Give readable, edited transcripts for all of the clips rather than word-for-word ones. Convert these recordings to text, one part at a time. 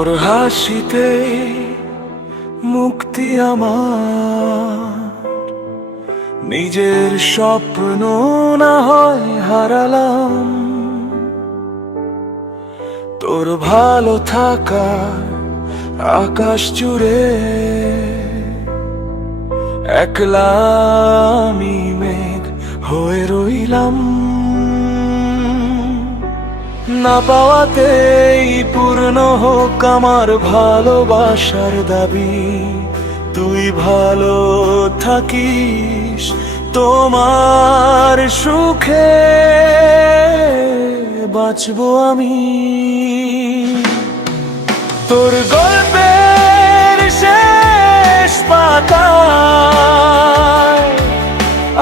তোর হাসিতে মুক্তি আমার, নিজের স্বপ্ন না হয় হারালাম। তোর ভালো থাকা আকাশ জুড়ে একলা আমি মেঘ হয়ে রইলাম। না পাওয়াতেই পূর্ণ হোক আমার ভালোবাসার দাবি, তুই ভালো থাকিস তোমার সুখে বাঁচবো আমি। তোর গল্পের শেষ পাতায়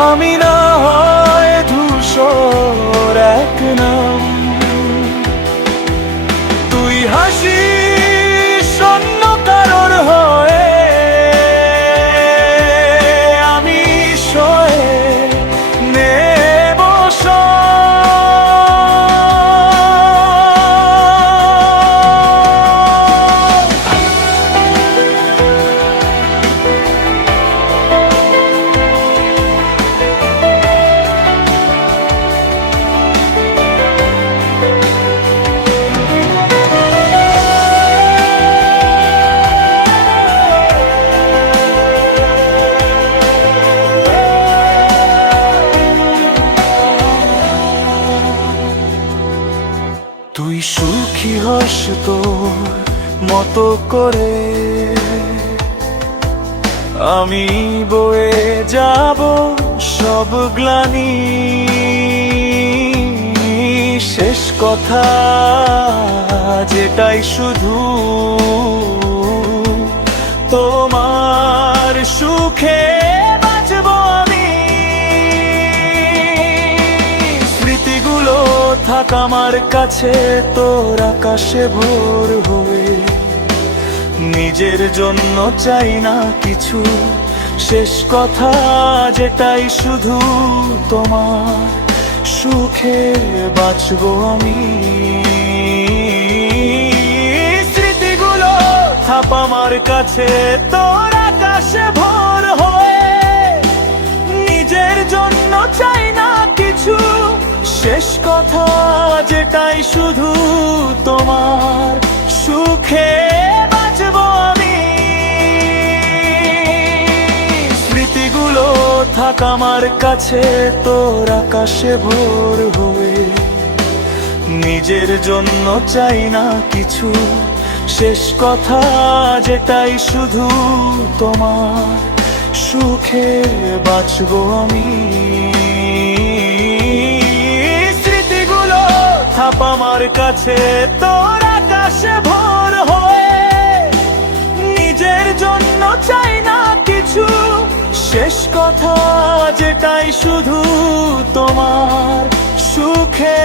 আমি না হয় ধূসর এক নাম। তুই হাসিস অন্য কারোর হয়ে, আমি সয়ে নেব তুই সুখী হস তোর মতো করে, আমি বয়ে যাব সব গ্লানি। শেষ কথা যেটাই শুধু তোমার সুখে বাঁচবো আমি। স্মৃতিগুলো থাক আমার কাছে তোর আকাশে ভোর হয়ে, নিজের জন্য চাই না কিছু। শেষ কথা যেটাই শুধু তোমার সুখে বাঁচবো আমি। স্মৃতিগুলো থাপ আমার কাছে তোর আকাশে ভোর হয়ে, নিজের জন্য চাই না কিছু। শেষ কথা যেটাই শুধু তোমার সুখে বাঁচবো আমি। স্মৃতিগুলো থাক আমার কাছে তোর আকাশে ভোর হয়ে, নিজের জন্য চাই না কিছু। শেষ কথা যেটাই শুধু তোমার সুখে বাঁচবো আমি। স্মৃতিগুলো থাপ আমার কাছে তোর আকাশে ভোর হয়ে, নিজের জন্য চাই না কিছু। শেষ কথা যেটাই শুধু তোমার সুখে